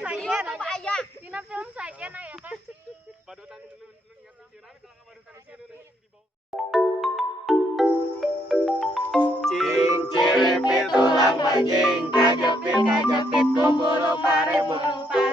sajen apa aya? Dina film sajen aya kan. Badutan lu ingat sirana kalau badutan di sini di bawah. Cingciripit tulang bajing kajepit kumbulu pare bulu pare